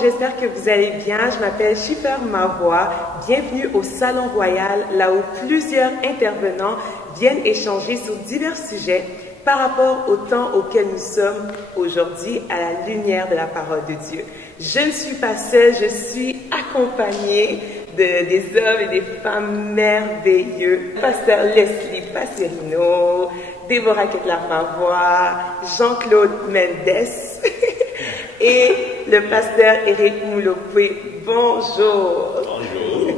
J'espère que vous allez bien. Je m'appelle Schiffer Marois. Bienvenue au Salon Royal, là où plusieurs intervenants viennent échanger sur divers sujets par rapport au temps auquel nous sommes aujourd'hui à la lumière de la parole de Dieu. Je ne suis pas seule, je suis accompagnée des hommes et des femmes merveilleux. Pasteur Leslie Passerino, Déborah Ketlar-Mavoie, Jean-Claude Mendes et le pasteur Eric Moulopoué. Bonjour. Bonjour.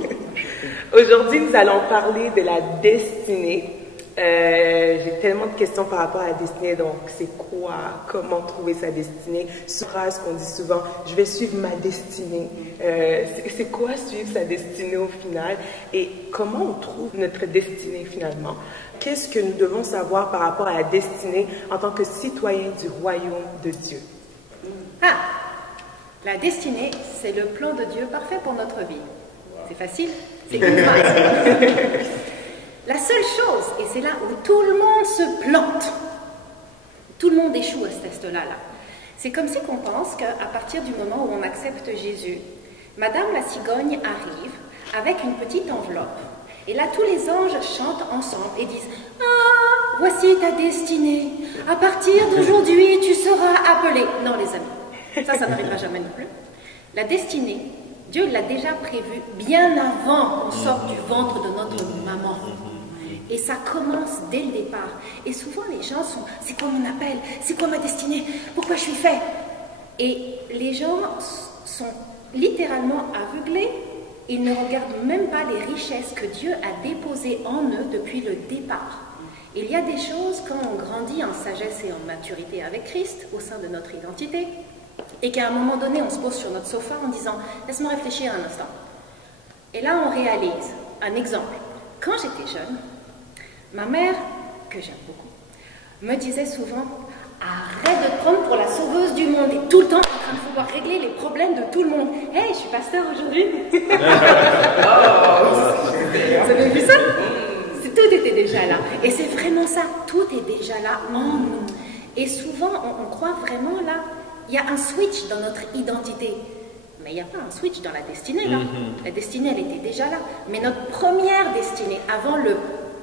Aujourd'hui, nous allons parler de la destinée. J'ai tellement de questions par rapport à la destinée. Donc, c'est quoi? Comment trouver sa destinée? Cette phrase qu'on dit souvent, je vais suivre ma destinée. C'est quoi suivre sa destinée au final? Et comment on trouve notre destinée finalement? Qu'est-ce que nous devons savoir par rapport à la destinée en tant que citoyens du royaume de Dieu? La destinée, c'est le plan de Dieu parfait pour notre vie. C'est facile, c'est une phrase. La seule chose, et c'est là où tout le monde se plante, tout le monde échoue à ce test-là, c'est comme si on pense qu'à partir du moment où on accepte Jésus, Madame la cigogne arrive avec une petite enveloppe, et là tous les anges chantent ensemble et disent « Ah, voici ta destinée, à partir d'aujourd'hui tu seras appelé. » Non les amis. Ça n'arrivera jamais non plus. La destinée, Dieu l'a déjà prévue bien avant qu'on sorte du ventre de notre maman. Et ça commence dès le départ. Et souvent les gens sont, c'est quoi mon appel? C'est quoi ma destinée? Pourquoi je suis fait? Et les gens sont littéralement aveuglés. Ils ne regardent même pas les richesses que Dieu a déposées en eux depuis le départ. Il y a des choses quand on grandit en sagesse et en maturité avec Christ au sein de notre identité, et qu'à un moment donné, on se pose sur notre sofa en disant « Laisse-moi réfléchir un instant ». Et là, on réalise. Un exemple. Quand j'étais jeune, ma mère, que j'aime beaucoup, me disait souvent « Arrête de te prendre pour la sauveuse du monde et tout le temps en train de vouloir régler les problèmes de tout le monde. Hey, je suis pasteur aujourd'hui !» Vous avez vu ça? Tout était déjà là. Et c'est vraiment ça. Tout est déjà là en nous. Et souvent, on croit vraiment là, il y a un switch dans notre identité. Mais il n'y a pas un switch dans la destinée, là. La destinée, elle était déjà là. Mais notre première destinée, avant le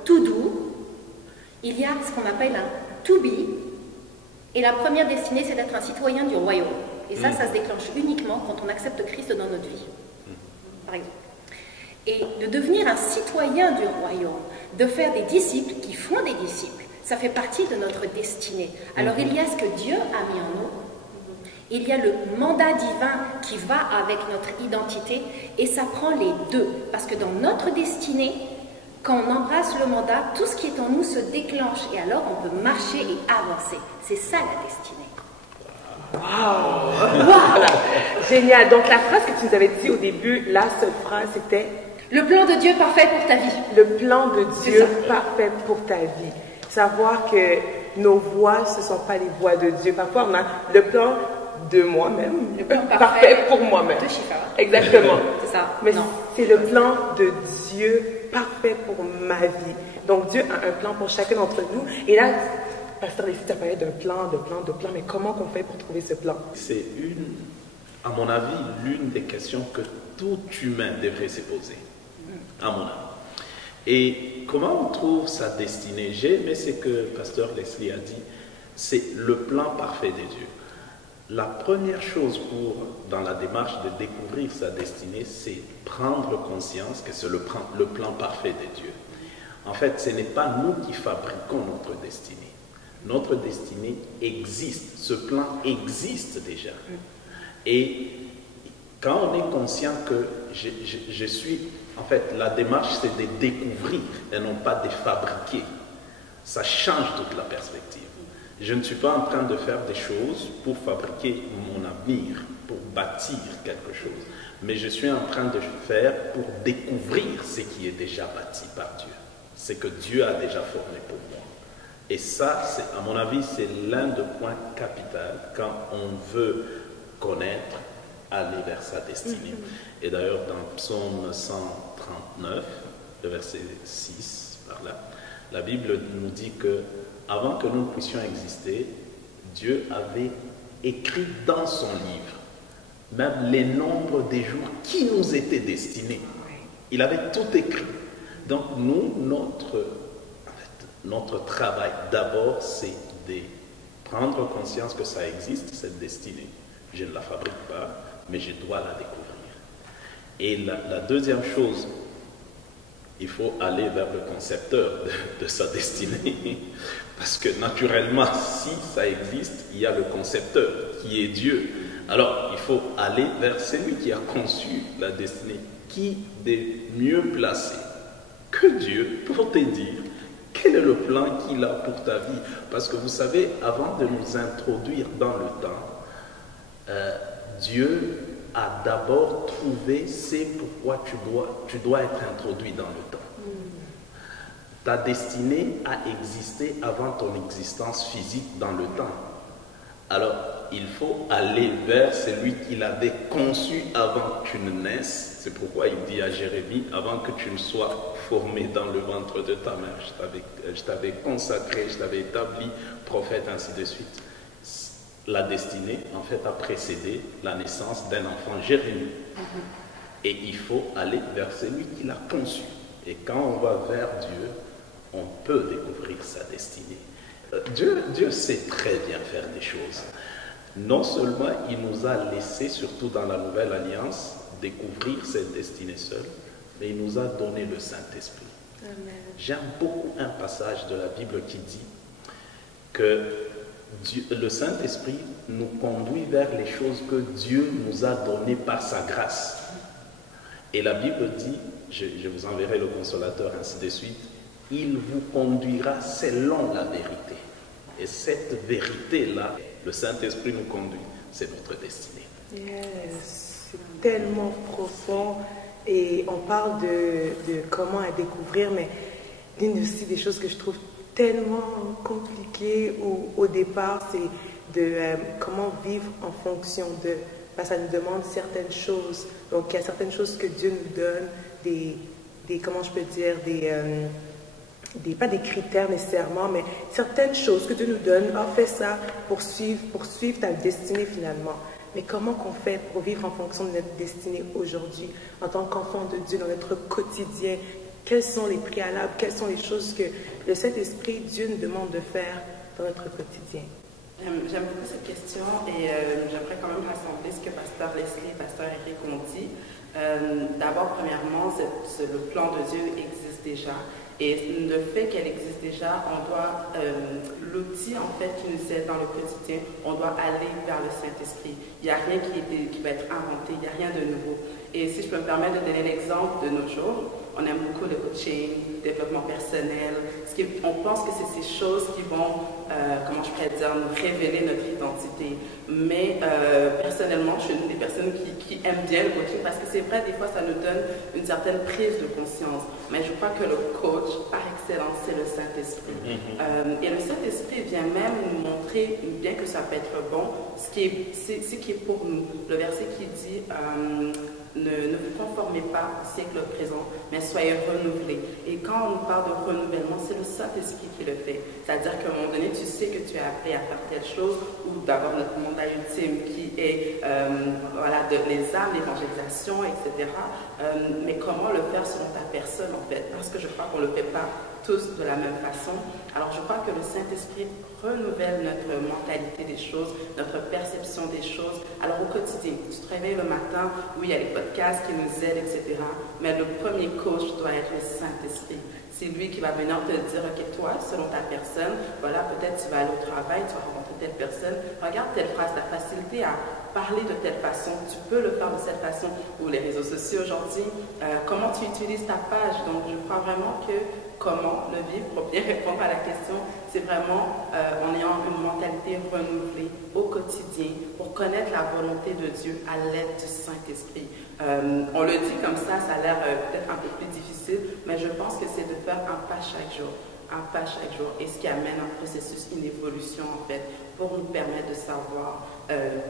to do, il y a ce qu'on appelle un to be. Et la première destinée, c'est d'être un citoyen du royaume. Et ça se déclenche uniquement quand on accepte Christ dans notre vie. Par exemple. Et de devenir un citoyen du royaume, de faire des disciples qui font des disciples, ça fait partie de notre destinée. Alors il y a ce que Dieu a mis en nous. Il y a le mandat divin qui va avec notre identité et ça prend les deux. Parce que dans notre destinée, quand on embrasse le mandat, tout ce qui est en nous se déclenche et alors on peut marcher et avancer. C'est ça la destinée. Waouh! Wow. Génial! Donc la phrase que tu nous avais dit au début, la seule phrase, c'était « Le plan de Dieu parfait pour ta vie ». Le plan de Dieu parfait pour ta vie. Savoir que nos voies, ce ne sont pas les voies de Dieu. Parfois, on a le plan de moi-même, le plan parfait pour moi-même. De Schiffer. Exactement. C'est ça. Mais c'est le plan de Dieu parfait pour ma vie. Donc Dieu a un plan pour chacun d'entre nous. Et là, Pasteur Leslie, tu as parlé d'un plan, mais comment on fait pour trouver ce plan? C'est à mon avis, l'une des questions que tout humain devrait se poser, à mon avis. Et comment on trouve sa destinée? J'ai aimé ce que Pasteur Leslie a dit, c'est le plan parfait de Dieu. La première chose dans la démarche de découvrir sa destinée, c'est prendre conscience que c'est le plan parfait de Dieu. En fait, ce n'est pas nous qui fabriquons notre destinée. Notre destinée existe, ce plan existe déjà. Et quand on est conscient que je suis, en fait, la démarche c'est de découvrir et non pas de fabriquer, ça change toute la perspective. Je ne suis pas en train de faire des choses pour fabriquer mon avenir, pour bâtir quelque chose, mais je suis en train de faire pour découvrir ce qui est déjà bâti par Dieu, ce que Dieu a déjà formé pour moi. Et ça, à mon avis, c'est l'un des points capitaux quand on veut connaître, aller vers sa destinée. Et d'ailleurs, dans Psaume 139, le verset 6, par là, la Bible nous dit que avant que nous puissions exister, Dieu avait écrit dans son livre même les nombres des jours qui nous étaient destinés. Il avait tout écrit. Donc nous, notre travail d'abord, c'est de prendre conscience que ça existe, cette destinée. Je ne la fabrique pas, mais je dois la découvrir. Et la deuxième chose, il faut aller vers le concepteur de sa destinée. Parce que naturellement, si ça existe, il y a le concepteur qui est Dieu. Alors, il faut aller vers celui qui a conçu la destinée. Qui est mieux placé que Dieu pour te dire quel est le plan qu'il a pour ta vie? Parce que vous savez, avant de nous introduire dans le temps, Dieu a d'abord trouvé c'est pourquoi tu dois être introduit dans le temps. Ta destinée a existé avant ton existence physique dans le temps. Alors, il faut aller vers celui qui l'avait conçu avant que tu ne naisses. C'est pourquoi il dit à Jérémie, avant que tu ne sois formé dans le ventre de ta mère, je t'avais consacré, je t'avais établi prophète, ainsi de suite. La destinée, en fait, a précédé la naissance d'un enfant, Jérémie. Et il faut aller vers celui qui l'a conçu. Et quand on va vers Dieu, on peut découvrir sa destinée. Dieu sait très bien faire des choses. Non seulement il nous a laissé, surtout dans la Nouvelle Alliance, découvrir cette destinée seule, mais il nous a donné le Saint-Esprit. J'aime beaucoup un passage de la Bible qui dit que le Saint-Esprit nous conduit vers les choses que Dieu nous a données par sa grâce. Et la Bible dit, je vous enverrai le consolateur, ainsi de suite, il vous conduira selon la vérité. Et cette vérité-là, le Saint-Esprit nous conduit, c'est notre destinée. Yes, c'est tellement profond. Et on parle de comment à découvrir, mais l'une aussi des choses que je trouve tellement compliquées au départ, c'est de comment vivre en fonction de. Parce que ça nous demande certaines choses. Donc, il y a certaines choses que Dieu nous donne, comment je peux dire, pas des critères nécessairement, mais certaines choses que Dieu nous donne, fais ça pour suivre ta destinée finalement. Mais comment qu'on fait pour vivre en fonction de notre destinée aujourd'hui, en tant qu'enfant de Dieu, dans notre quotidien? Quels sont les préalables, quelles sont les choses que le Saint-Esprit, Dieu nous demande de faire dans notre quotidien? J'aime beaucoup cette question et j'aimerais quand même rassembler ce que Pasteur Leslie et Pasteur Eric ont dit. D'abord, premièrement, le plan de Dieu existe déjà. Et le fait qu'elle existe déjà, on doit, l'outil en fait qui nous aide dans le quotidien, on doit aller vers le Saint-Esprit. Il n'y a rien qui va être inventé, il n'y a rien de nouveau. Et si je peux me permettre de donner l'exemple de nos jours, on aime beaucoup le coaching, le développement personnel. On pense que c'est ces choses qui vont, comment je pourrais dire, nous révéler notre identité. Mais personnellement, je suis une des personnes qui aime bien le coaching parce que c'est vrai, des fois, ça nous donne une certaine prise de conscience. Mais je crois que le coach, par excellence, c'est le Saint-Esprit. Et le Saint-Esprit vient même nous montrer, bien que ça peut être bon, ce qui est pour nous. Le verset qui dit... Ne vous conformez pas au siècle présent, mais soyez renouvelés. Et quand on nous parle de renouvellement, c'est le Saint-Esprit qui le fait. C'est-à-dire qu'à un moment donné, tu sais que tu es appelé à faire telle chose, ou d'avoir notre mandat ultime qui est les âmes, l'évangélisation, etc. Mais comment le faire selon ta personne, en fait? Parce que je crois qu'on ne le fait pas tous de la même façon. Alors je crois que le Saint-Esprit renouvelle notre mentalité des choses, notre perception des choses. Alors au quotidien, tu te réveilles le matin, oui, il y a les podcasts qui nous aident, etc. Mais le premier coach doit être le Saint-Esprit. C'est lui qui va venir te dire, ok, toi, selon ta personne, voilà, peut-être tu vas aller au travail, tu vas rencontrer telle personne, regarde telle phrase, ta facilité à parler de telle façon, tu peux le faire de cette façon, ou les réseaux sociaux aujourd'hui, comment tu utilises ta page. Donc je crois vraiment que comment le vivre, pour bien répondre à la question, c'est vraiment en ayant une mentalité renouvelée au quotidien pour connaître la volonté de Dieu à l'aide du Saint-Esprit. On le dit comme ça a l'air peut-être un peu plus difficile, mais je pense que c'est de faire un pas chaque jour. Un pas chaque jour, et ce qui amène un processus, une évolution en fait, pour nous permettre de savoir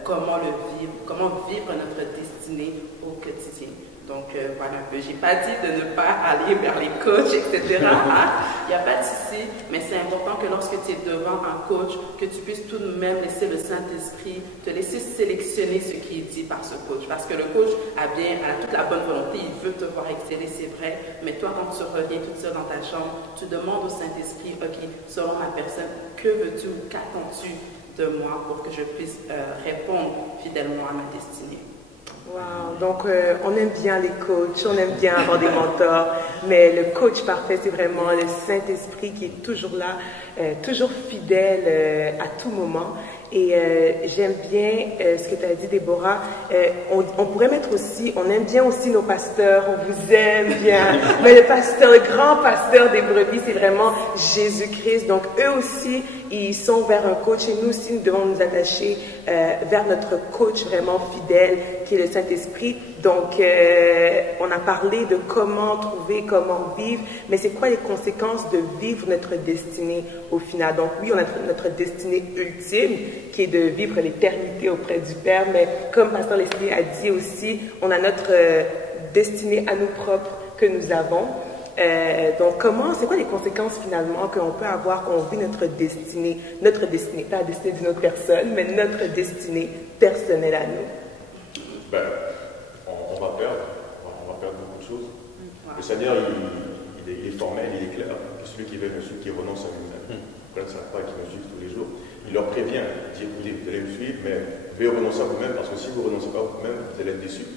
comment vivre notre destinée au quotidien. Donc voilà, je n'ai pas dit de ne pas aller vers les coachs, etc. Il n'y a pas de souci, mais c'est important que lorsque tu es devant un coach, que tu puisses tout de même laisser le Saint-Esprit te laisser sélectionner ce qui est dit par ce coach. Parce que le coach a toute la bonne volonté, il veut te voir exceller, c'est vrai, mais toi quand tu reviens toute seule dans ta chambre, tu demandes au Saint-Esprit, ok, selon ma personne, que veux-tu ou qu'attends-tu de moi pour que je puisse répondre fidèlement à ma destinée. Wow. Donc, on aime bien les coachs, on aime bien avoir des mentors, mais le coach parfait, c'est vraiment le Saint-Esprit qui est toujours là, toujours fidèle à tout moment. Et j'aime bien ce que tu as dit, Déborah. On pourrait mettre aussi, on aime bien aussi nos pasteurs, on vous aime bien. Mais le pasteur, le grand pasteur des brebis, c'est vraiment Jésus-Christ. Donc eux aussi, ils sont vers un coach et nous aussi, nous devons nous attacher vers notre coach vraiment fidèle, qui est le Saint-Esprit. Donc, on a parlé de comment trouver, comment vivre, mais c'est quoi les conséquences de vivre notre destinée au final? Donc oui, on a notre destinée ultime, qui est de vivre l'éternité auprès du Père, mais comme Pasteur Leslie a dit aussi, on a notre destinée à nous propres que nous avons. Donc c'est quoi les conséquences finalement qu'on peut avoir quand on vit notre destinée, pas la destinée d'une autre personne, mais notre destinée personnelle à nous? Ben, on va perdre beaucoup de choses. Le Seigneur, il est formel, il est clair. Celui qui veut me suivre, qui renonce à lui-même. Prenne sa croix et qui me suive tous les jours. Il leur prévient, il dit, écoutez, vous allez me suivre, mais veuillez renoncer à vous-même, parce que si vous ne renoncez pas à vous-même, vous allez être déçus.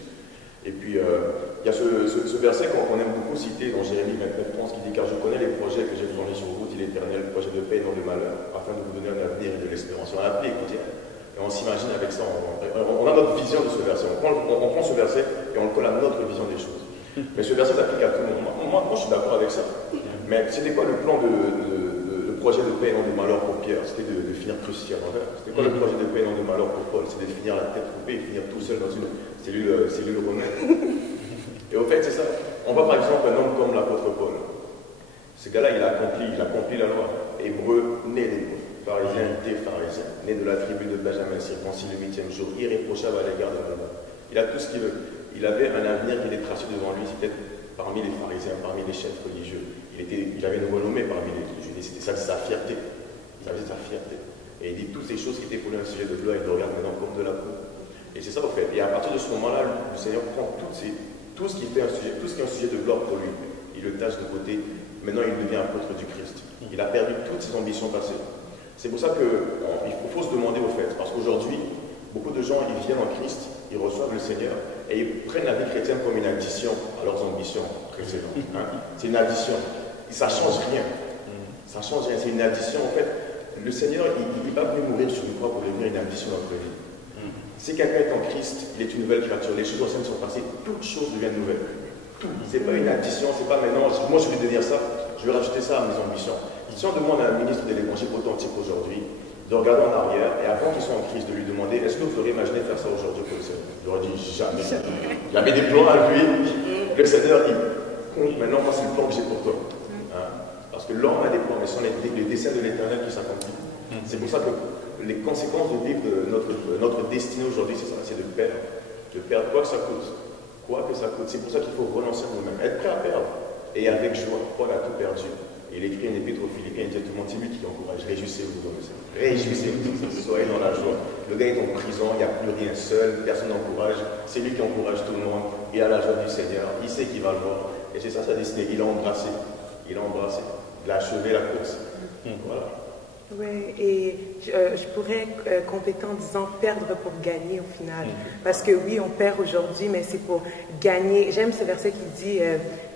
Et puis, il y a ce verset qu'on aime beaucoup citer dans Jérémie 29:30 qui dit, car je connais les projets que j'ai formés sur vous, dit l'Éternel, projet de paix et non de malheur, afin de vous donner un avenir et de l'espérance. On a appelé, écoutez, et on s'imagine avec ça, on a notre vision de ce verset. On prend ce verset et on le colle à notre vision des choses. Mais ce verset s'applique à tout le monde. Moi, je suis d'accord avec ça. Mais c'était quoi le plan de projet de paix et non de malheur pour Pierre? C'était de finir crucifié à l'envers. C'était quoi le projet de paix et non de malheur pour Paul? C'était de finir la tête coupée et finir tout seul dans une cellule romaine. Et au fait, c'est ça. On voit par exemple un homme comme l'apôtre Paul. Ce gars-là, il a accompli la loi. Hébreu, né d'hébreu. Pharisien, des pharisiens, né de la tribu de Benjamin, circoncis le 8e jour, irréprochable à l'égard de l'homme. Il a tout ce qu'il veut. Il avait un avenir qui était tracé devant lui, c'était parmi les pharisiens, parmi les chefs religieux. Il avait une renommée parmi les juifs, c'était ça sa fierté. Il avait sa fierté. Et il dit toutes ces choses qui étaient pour lui un sujet de gloire, il le regarde maintenant comme de la peau. Et c'est ça au fait. Et à partir de ce moment-là, le Seigneur prend tout ce qui est un sujet de gloire pour lui. Il le tâche de côté. Maintenant, il devient apôtre du Christ. Il a perdu toutes ses ambitions passées. C'est pour ça qu'il faut se demander au fait, parce qu'aujourd'hui, beaucoup de gens, ils viennent en Christ, ils reçoivent le Seigneur, et ils prennent la vie chrétienne comme une addition à leurs ambitions précédentes. C'est une addition. Ça ne change rien. Ça ne change rien. C'est une addition. En fait, le Seigneur, il n'est pas venu mourir sur une croix pour devenir une addition dans notre vie. Si quelqu'un est en Christ, il est une nouvelle créature. Les choses anciennes sont passées, toutes choses deviennent nouvelles. Tout. Ce n'est pas une addition, c'est pas maintenant, moi je vais devenir ça, je vais rajouter ça à mes ambitions. Si on demande à un ministre de l'Évangile authentique aujourd'hui, de regarder en arrière, et avant qu'il soit en crise, de lui demander, est-ce que vous auriez imaginé faire ça aujourd'hui pour le Seigneur? Il aurait dit, jamais. Il avait des plans à lui. Le Seigneur, il compte maintenant, moi c'est le plan que j'ai pour toi. Parce que l'homme a des plans, mais ce sont les desseins de l'Éternel qui s'accomplissent. C'est pour ça que les conséquences de vivre notre destinée aujourd'hui, c'est ça, c'est de perdre. De perdre quoi que ça coûte. Quoi que ça coûte. C'est pour ça qu'il faut renoncer à nous-mêmes. Être prêt à perdre. Et avec joie. Paul a tout perdu. Et il écrit un épître aux Philippiens, il dit à tout le monde, c'est lui qui encourage. Réjouissez-vous dans le Seigneur. Réjouissez-vous, soyez dans la joie. Le gars est en prison, il n'y a plus rien seul, personne n'encourage. C'est lui qui encourage tout le monde. Il a la joie du Seigneur. Il sait qu'il va le voir. Et c'est ça sa destinée. Il a embrassé. Il a embrassé. Il a achevé la course. Voilà. Oui, et je pourrais compléter en disant perdre pour gagner au final. Parce que oui, on perd aujourd'hui, mais c'est pour gagner. J'aime ce verset qui dit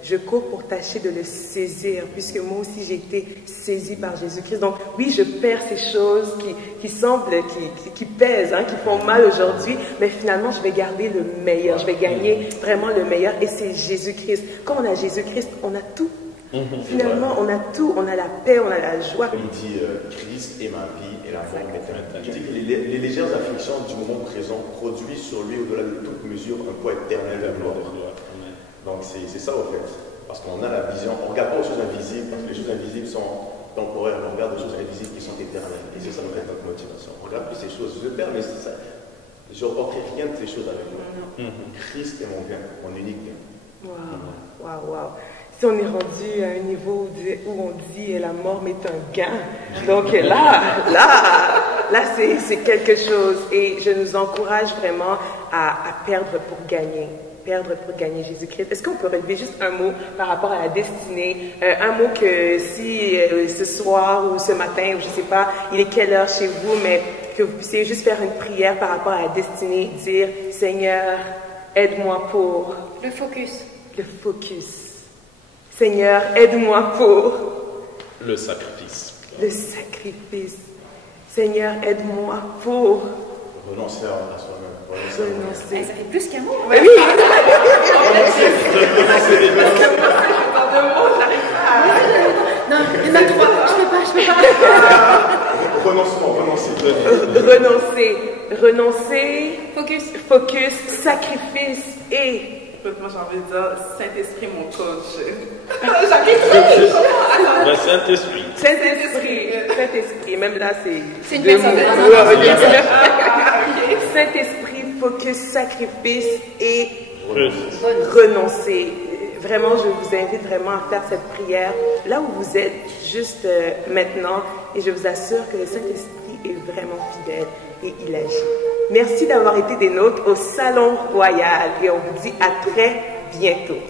je cours pour tâcher de le saisir, puisque moi aussi j'ai été saisie par Jésus-Christ. Donc oui, je perds ces choses qui semblent, qui pèsent, qui font mal aujourd'hui, mais finalement je vais garder le meilleur. Je vais gagner vraiment le meilleur, et c'est Jésus-Christ. Quand on a Jésus-Christ, on a tout. Finalement, on a tout, on a la paix, on a la joie. Il dit Christ est ma vie et la mort m'est éternelle. Il dit que les légères afflictions du moment présent produisent sur lui, au-delà de toute mesure, un poids éternel de gloire. Donc c'est ça au fait. Parce qu'on a la vision, on ne regarde pas aux choses invisibles, parce que les choses invisibles sont temporaires, on regarde aux choses invisibles qui sont éternelles. Et c'est ça notre motivation. On regarde plus ces choses. Je perds, mais c'est ça. Je ne reporterai rien de ces choses avec moi. Christ est mon bien, mon unique bien. Waouh. Si on est rendu à un niveau où on dit la mort m'est un gain, donc là c'est quelque chose. Et je nous encourage vraiment à perdre pour gagner. Perdre pour gagner Jésus-Christ. Est-ce qu'on peut relever juste un mot par rapport à la destinée? Un mot que si ce soir ou ce matin, ou je ne sais pas, il est quelle heure chez vous, mais que vous puissiez juste faire une prière par rapport à la destinée, dire Seigneur, aide-moi pour... Le focus. Le focus. Seigneur, aide-moi pour... Le sacrifice. Le sacrifice. Seigneur, aide-moi pour... Renoncer à soi-même. Renoncer. Ça fait plus qu'un mot. Oui. Non, il y en a trois. Je peux pas. Renoncer. Focus. Sacrifice et... Moi, j'ai envie de dire Saint-Esprit, mon coach. Saint-Esprit, même là, c'est une deux personne. mots. Saint-Esprit, focus, sacrifice et renoncer. Vraiment, je vous invite vraiment à faire cette prière là où vous êtes, juste maintenant. Et je vous assure que le Saint-Esprit est vraiment fidèle et il agit. Merci d'avoir été des nôtres au Salon Royal et on vous dit à très bientôt.